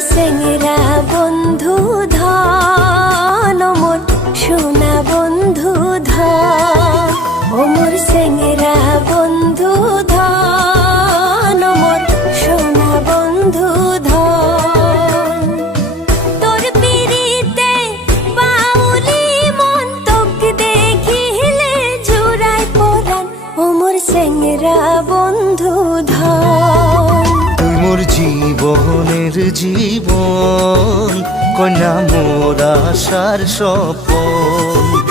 সেঙ্গেরা বন্ধু ধন, মোর সোনা বন্ধু ধন। ও মোর সেঙ্গেরা বন্ধু ধন, মোর সোনা বন্ধু ধন। তোর পিরিতে বাউলি মন, তোকে দেখিলে জুড়াই পরাণ। ও মোর সেঙ্গেরা বন্ধু ধন। তুই মোর জীবনের জীবন, কন্যা মোর আশার স্বপন।